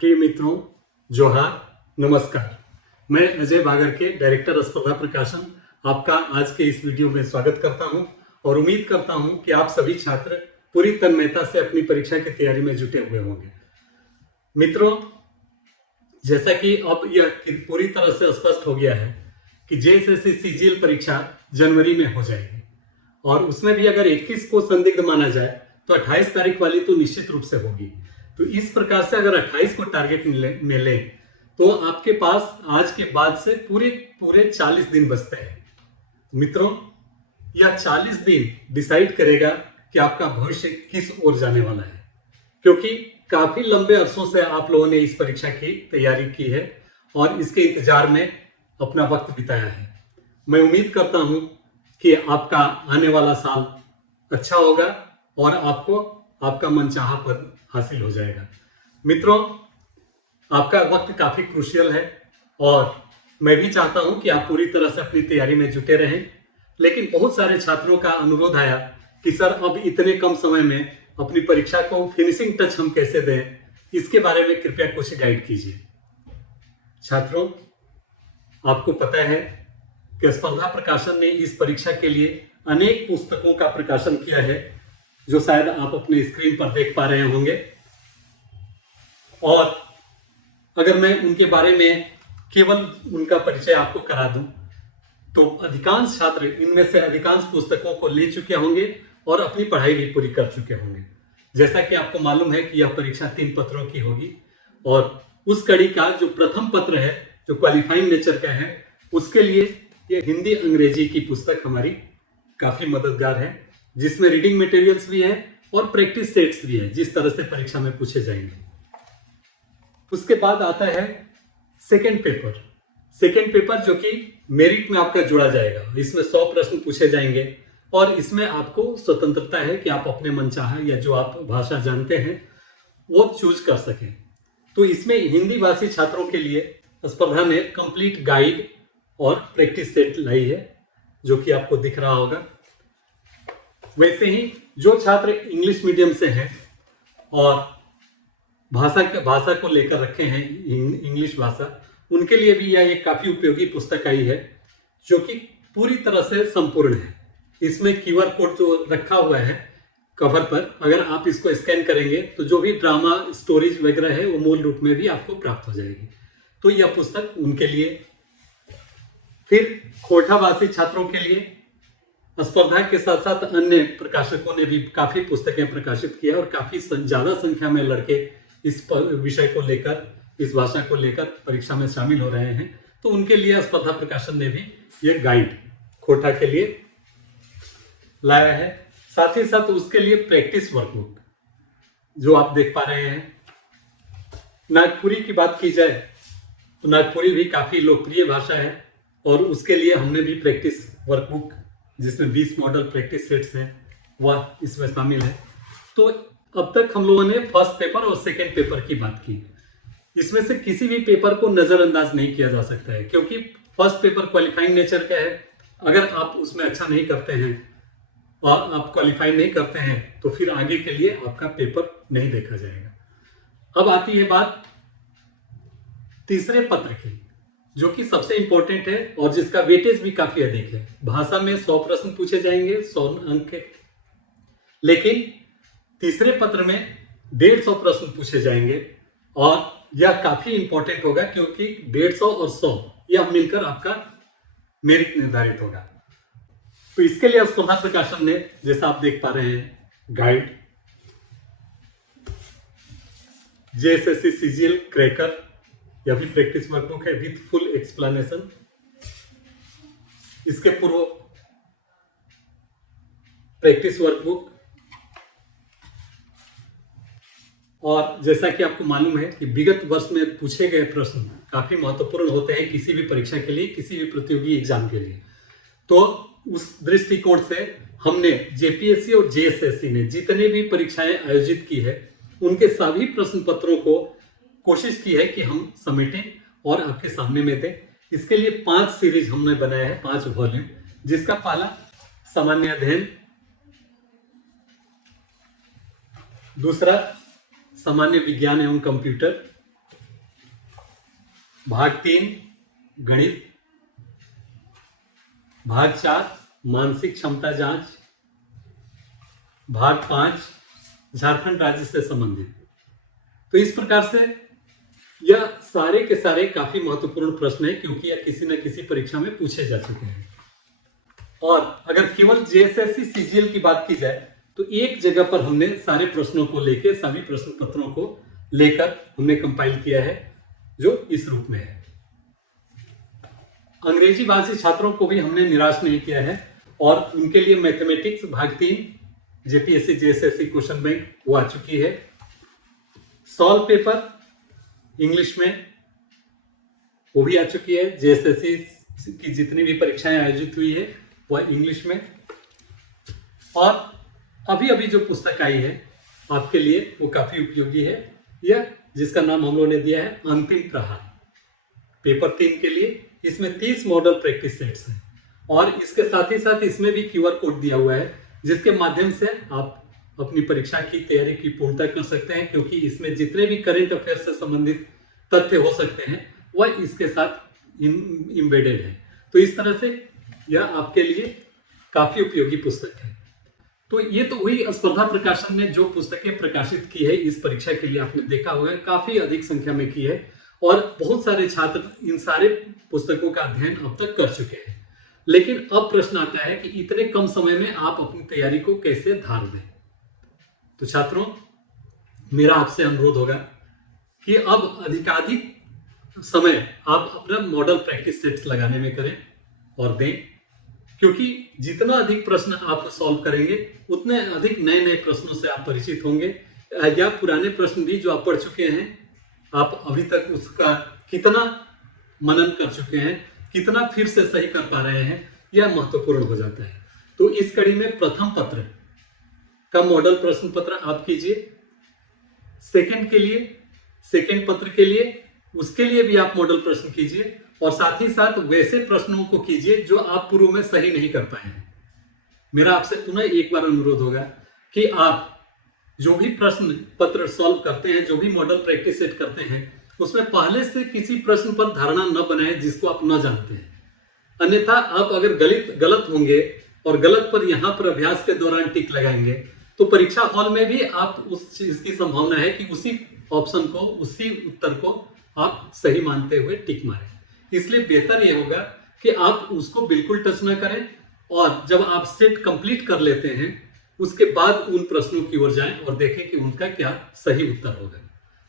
प्रिय मित्रों, जोहार, नमस्कार। मैं अजय बागर के डायरेक्टर स्पर्धा प्रकाशन आपका आज के इस वीडियो में स्वागत करता हूं और उम्मीद करता हूं कि आप सभी छात्र पूरी तन्मयता से अपनी परीक्षा की तैयारी में जुटे हुए होंगे। मित्रों, जैसा कि अब यह पूरी तरह से स्पष्ट हो गया है कि जेएसएससी सीजीएल परीक्षा जनवरी में हो जाएगी और उसमें भी अगर 21 को संदिग्ध माना जाए तो 28 तारीख वाली तो निश्चित रूप से होगी। तो इस प्रकार से अगर 28 को टारगेट में लें तो आपके पास आज के बाद से पूरे 40 दिन बचते हैं। मित्रों, यह 40 दिन डिसाइड करेगा कि आपका भविष्य किस ओर जाने वाला है, क्योंकि काफी लंबे अरसों से आप लोगों ने इस परीक्षा की तैयारी की है और इसके इंतजार में अपना वक्त बिताया है। मैं उम्मीद करता हूं कि आपका आने वाला साल अच्छा होगा और आपको आपका मनचाहा पद हासिल हो जाएगा। मित्रों, आपका वक्त काफी क्रूशियल है और मैं भी चाहता हूं कि आप पूरी तरह से अपनी तैयारी में जुटे रहें, लेकिन बहुत सारे छात्रों का अनुरोध आया कि सर अब इतने कम समय में अपनी परीक्षा को फिनिशिंग टच हम कैसे दें, इसके बारे में कृपया कुछ गाइड कीजिए। छात्रों, आपको पता है कि स्पर्धा प्रकाशन ने इस परीक्षा के लिए अनेक पुस्तकों का प्रकाशन किया है, जो शायद आप अपने स्क्रीन पर देख पा रहे होंगे। और अगर मैं उनके बारे में केवल उनका परिचय आपको करा दूं तो अधिकांश छात्र इनमें से अधिकांश पुस्तकों को ले चुके होंगे और अपनी पढ़ाई भी पूरी कर चुके होंगे। जैसा कि आपको मालूम है कि यह परीक्षा 3 पत्रों की होगी और उस कड़ी का जो प्रथम पत्र है, जो क्वालिफाइंग नेचर का है, उसके लिए यह हिंदी अंग्रेजी की पुस्तक हमारी काफी मददगार है, जिसमें रीडिंग मटेरियल्स भी है और प्रैक्टिस सेट्स भी है, जिस तरह से परीक्षा में पूछे जाएंगे। उसके बाद आता है सेकेंड पेपर जो कि मेरिट में आपका जोड़ा जाएगा। इसमें 100 प्रश्न पूछे जाएंगे और इसमें आपको स्वतंत्रता है कि आप अपने मनचाहा या जो आप भाषा जानते हैं वो चूज कर सकें। तो इसमें हिंदी भाषी छात्रों के लिए स्पर्धा ने कंप्लीट गाइड और प्रैक्टिस सेट लाई है, जो कि आपको दिख रहा होगा। वैसे ही जो छात्र इंग्लिश मीडियम से हैं और भाषा को लेकर रखे हैं इंग्लिश भाषा, उनके लिए भी यह एक काफी उपयोगी पुस्तक आई है, जो कि पूरी तरह से संपूर्ण है। इसमें क्यूआर कोड जो रखा हुआ है कवर पर, अगर आप इसको स्कैन करेंगे तो जो भी ड्रामा स्टोरीज वगैरह है वो मूल रूप में भी आपको प्राप्त हो जाएगी। तो यह पुस्तक उनके लिए। फिर खोटाभाषी छात्रों के लिए स्पर्धा के साथ साथ अन्य प्रकाशकों ने भी काफी पुस्तकें प्रकाशित की है और काफी ज्यादा संख्या में लड़के इस विषय को लेकर, इस भाषा को लेकर परीक्षा में शामिल हो रहे हैं। तो उनके लिए स्पर्धा प्रकाशन ने भी ये गाइड खोटा के लिए लाया है। साथ ही साथ उसके लिए प्रैक्टिस वर्कबुक जो आप देख पा रहे हैं। नागपुरी की बात की जाए तो नागपुरी भी काफी लोकप्रिय भाषा है और उसके लिए हमने भी प्रैक्टिस वर्कबुक, जिसमें 20 मॉडल प्रैक्टिस सेट्स हैं, वह इसमें शामिल है। तो अब तक हम लोगों ने फर्स्ट पेपर और सेकेंड पेपर की बात की। इसमें से किसी भी पेपर को नजरअंदाज नहीं किया जा सकता है, क्योंकि फर्स्ट पेपर क्वालिफाइंग नेचर का है। अगर आप उसमें अच्छा नहीं करते हैं और आप क्वालिफाई नहीं करते हैं तो फिर आगे के लिए आपका पेपर नहीं देखा जाएगा। अब आती है बात तीसरे पत्र की, जो कि सबसे इंपॉर्टेंट है और जिसका वेटेज भी काफी अधिक है। भाषा में 100 प्रश्न पूछे जाएंगे, 100 अंक के, लेकिन तीसरे पत्र में 150 प्रश्न पूछे जाएंगे और यह काफी इंपॉर्टेंट होगा, क्योंकि 150 और 100 यह मिलकर आपका मेरिट निर्धारित होगा। तो इसके लिए स्पर्धा प्रकाशन ने, जैसा आप देख पा रहे हैं, गाइड जेएसएससी सीजीएल क्रैकर, यह भी प्रैक्टिस वर्कबुक है विथ फुल एक्सप्लेनेशन। इसके पूर्व प्रैक्टिस वर्कबुक, और जैसा कि आपको मालूम है कि विगत वर्ष में पूछे गए प्रश्न काफी महत्वपूर्ण होते हैं किसी भी परीक्षा के लिए, किसी भी प्रतियोगी एग्जाम के लिए। तो उस दृष्टिकोण से हमने जेपीएससी और जेएसएससी ने जितने भी परीक्षाएं आयोजित की है, उनके सभी प्रश्न पत्रों को कोशिश की है कि हम समेटें और आपके सामने में दें। इसके लिए 5 सीरीज हमने बनाया है, 5 वॉल्यूम, जिसका पहला सामान्य अध्ययन, दूसरा सामान्य विज्ञान एवं कंप्यूटर, भाग 3 गणित, भाग 4 मानसिक क्षमता जांच, भाग 5 झारखंड राज्य से संबंधित। तो इस प्रकार से यह सारे के सारे काफी महत्वपूर्ण प्रश्न है, क्योंकि यह किसी न किसी परीक्षा में पूछे जा चुके हैं। और अगर केवल जेएसएससी सीजीएल की बात की जाए तो एक जगह पर हमने सारे प्रश्नों को लेकर, सभी प्रश्न पत्रों को लेकर हमने कंपाइल किया है, जो इस रूप में है। अंग्रेजी भाषी छात्रों को भी हमने निराश नहीं किया है, और उनके लिए मैथमेटिक्स भाग 3 जेपीएससी जेएसएससी क्वेश्चन बैंक वो आ चुकी है। सॉल्व पेपर इंग्लिश में वो भी आ चुकी है। जेएसएससी की जितनी भी परीक्षाएं आयोजित हुई है वह इंग्लिश में। और अभी अभी जो पुस्तक आई है आपके लिए वो काफी उपयोगी है, यह जिसका नाम हम लोगों ने दिया है अंतिम प्रहार, पेपर 3 के लिए। इसमें 30 मॉडल प्रैक्टिस सेट्स हैं, और इसके साथ ही साथ इसमें भी क्यूआर कोड दिया हुआ है, जिसके माध्यम से आप अपनी परीक्षा की तैयारी की पूर्णता कर सकते हैं, क्योंकि इसमें जितने भी करंट अफेयर से संबंधित तथ्य हो सकते हैं वह इसके साथ इम्बेडेड है। तो इस तरह से यह आपके लिए काफी उपयोगी पुस्तक है। तो ये तो हुई स्पर्धा प्रकाशन ने जो पुस्तकें प्रकाशित की है इस परीक्षा के लिए, आपने देखा होगा काफी अधिक संख्या में की है, और बहुत सारे छात्र इन सारे पुस्तकों का अध्ययन अब तक कर चुके हैं। लेकिन अब प्रश्न आता है कि इतने कम समय में आप अपनी तैयारी को कैसे धार दें। तो छात्रों, मेरा आपसे अनुरोध होगा कि अब अधिकाधिक समय आप अपना मॉडल प्रैक्टिस सेट्स लगाने में करें और दें, क्योंकि जितना अधिक प्रश्न आप सॉल्व करेंगे उतने अधिक नए नए प्रश्नों से आप परिचित होंगे, या पुराने प्रश्न भी जो आप पढ़ चुके हैं आप अभी तक उसका कितना मनन कर चुके हैं, कितना फिर से सही कर पा रहे हैं, यह महत्वपूर्ण हो जाता है। तो इस कड़ी में प्रथम पत्र का मॉडल प्रश्न पत्र आप कीजिए। सेकंड के लिए, सेकंड पत्र के लिए, उसके लिए भी आप मॉडल प्रश्न कीजिए, और साथ ही साथ वैसे प्रश्नों को कीजिए जो आप पूर्व में सही नहीं कर पाए हैं। मेरा आपसे पुनः एक बार अनुरोध होगा कि आप जो भी प्रश्न पत्र सॉल्व करते हैं, जो भी मॉडल प्रैक्टिस सेट करते हैं, उसमें पहले से किसी प्रश्न पर धारणा न बनाएं जिसको आप न जानते हैं। अन्यथा आप अगर गलत होंगे और गलत पर यहां पर अभ्यास के दौरान टिक लगाएंगे तो परीक्षा हॉल में भी आप उस चीज की संभावना है कि उसी ऑप्शन को, उसी उत्तर को आप सही मानते हुए टिक मारें। इसलिए बेहतर यह होगा कि आप उसको बिल्कुल टच न करें, और जब आप सेट कंप्लीट कर लेते हैं उसके बाद उन प्रश्नों की ओर जाएं और देखें कि उनका क्या सही उत्तर होगा।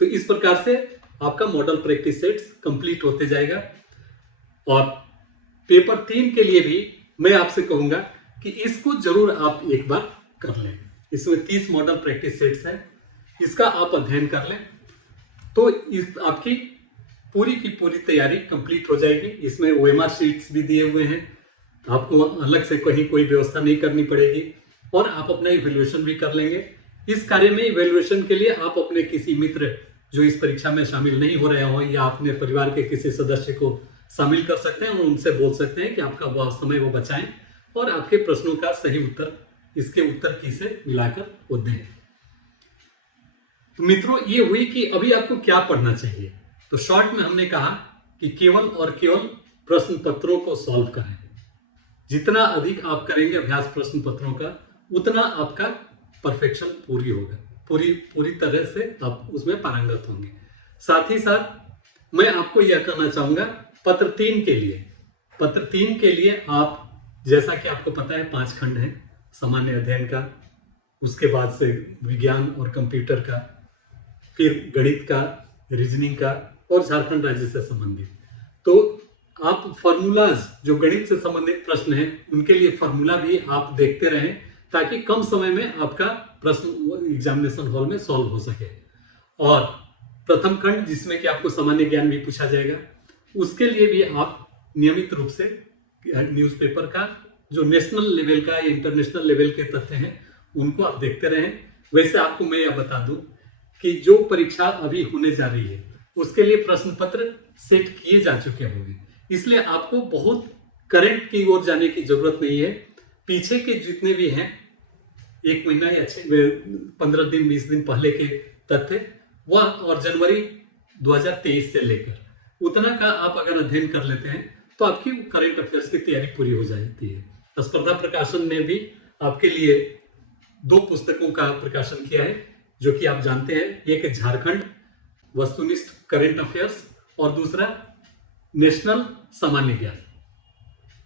तो इस प्रकार से आपका मॉडल प्रैक्टिस सेट्स कंप्लीट होते जाएगा। और पेपर 3 के लिए भी मैं आपसे कहूंगा कि इसको जरूर आप एक बार कर लें। इसमें 30 मॉडल प्रैक्टिस सेट्स हैं, इसका आप अध्ययन कर लें तो आपकी पूरी की पूरी तैयारी कंप्लीट हो जाएगी। इसमें ओएमआर शीट्स भी दिए हुए हैं, आपको अलग से कहीं कोई व्यवस्था नहीं करनी पड़ेगी, और आप अपना इवैल्यूएशन भी कर लेंगे। इस कार्य में इवैल्यूएशन के लिए आप अपने किसी मित्र जो इस परीक्षा में शामिल नहीं हो रहे हो, या अपने परिवार के किसी सदस्य को शामिल कर सकते हैं और उनसे बोल सकते हैं कि आपका वह समय वो बचाएं और आपके प्रश्नों का सही उत्तर इसके उत्तर की से मिलाकर वो दें। तो मित्रों, ये हुई कि अभी आपको क्या पढ़ना चाहिए। तो शॉर्ट में हमने कहा कि केवल और केवल प्रश्न पत्रों को सॉल्व करें। जितना अधिक आप करेंगे अभ्यास प्रश्न पत्रों का, उतना आपका परफेक्शन पूरी होगा, पूरी तरह से आप उसमें पारंगत होंगे। साथ ही साथ मैं आपको यह कहना चाहूंगा, पत्र 3 के लिए आप, जैसा कि आपको पता है 5 खंड है सामान्य अध्ययन का, उसके बाद से विज्ञान और कंप्यूटर का, फिर गणित का, रीजनिंग का, और झारखंड राज्य से संबंधित। तो आप फॉर्मूलाज, जो गणित से संबंधित प्रश्न हैं उनके लिए फॉर्मूला भी आप देखते रहें, ताकि कम समय में आपका प्रश्न एग्जामिनेशन हॉल में सॉल्व हो सके। और प्रथम खंड जिसमें कि आपको सामान्य ज्ञान भी पूछा जाएगा, उसके लिए भी आप नियमित रूप से न्यूज़पेपर का जो नेशनल लेवल का या इंटरनेशनल लेवल के तथ्य हैं उनको आप देखते रहें। वैसे आपको मैं यह बता दूं कि जो परीक्षा अभी होने जा रही है उसके लिए प्रश्न पत्र सेट किए जा चुके होंगे, इसलिए आपको बहुत करंट की ओर जाने की जरूरत नहीं है। पीछे के जितने भी हैं 1 महीना या 15 दिन 20 दिन पहले के तथ्य वह और जनवरी 2023 से लेकर उतना का आप अगर अध्ययन कर लेते हैं तो आपकी करंट अफेयर्स की तैयारी पूरी हो जाती है। स्पर्धा प्रकाशन ने भी आपके लिए 2 पुस्तकों का प्रकाशन किया है जो कि आप जानते हैं, एक झारखंड वस्तुनिष्ठ करंट अफेयर्स और दूसरा नेशनल सामान्य ज्ञान।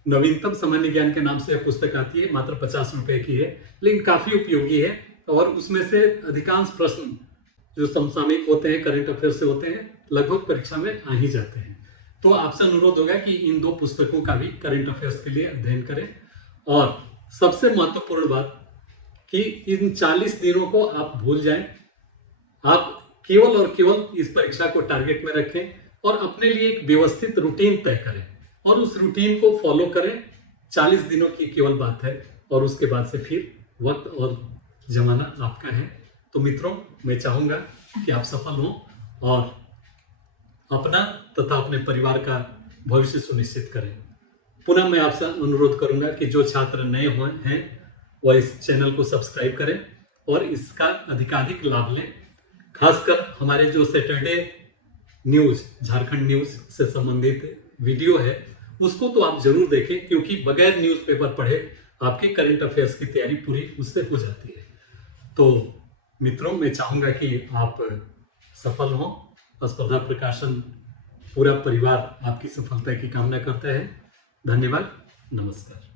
नवीनतम सामान्य ज्ञान के नाम से यह पुस्तक आती है, मात्र 50 रुपए की है, लेकिन काफी उपयोगी है और उसमें से अधिकांश प्रश्न जो समसामयिक होते हैं, करंट अफेयर से होते हैं, लगभग परीक्षा में आ ही जाते हैं। तो आपसे अनुरोध होगा कि इन 2 पुस्तकों का भी करंट अफेयर्स के लिए अध्ययन करें। और सबसे महत्वपूर्ण बात कि इन 40 दिनों को आप भूल जाएं, आप केवल और केवल इस परीक्षा को टारगेट में रखें और अपने लिए एक व्यवस्थित रूटीन तय करें और उस रूटीन को फॉलो करें। 40 दिनों की केवल बात है और उसके बाद से फिर वक्त और जमाना आपका है। तो मित्रों, मैं चाहूंगा कि आप सफल हों और अपना तथा अपने परिवार का भविष्य सुनिश्चित करें। पुनः मैं आपसे अनुरोध करूंगा कि जो छात्र नए हुए हैं वह इस चैनल को सब्सक्राइब करें और इसका अधिकाधिक लाभ लें। खासकर हमारे जो सैटरडे न्यूज, झारखंड न्यूज से संबंधित वीडियो है उसको तो आप जरूर देखें, क्योंकि बगैर न्यूज़पेपर पढ़े आपके करंट अफेयर्स की तैयारी पूरी उससे हो जाती है। तो मित्रों, मैं चाहूंगा कि आप सफल हों। स्पर्धा प्रकाशन पूरा परिवार आपकी सफलता की कामना करता है। धन्यवाद, नमस्कार।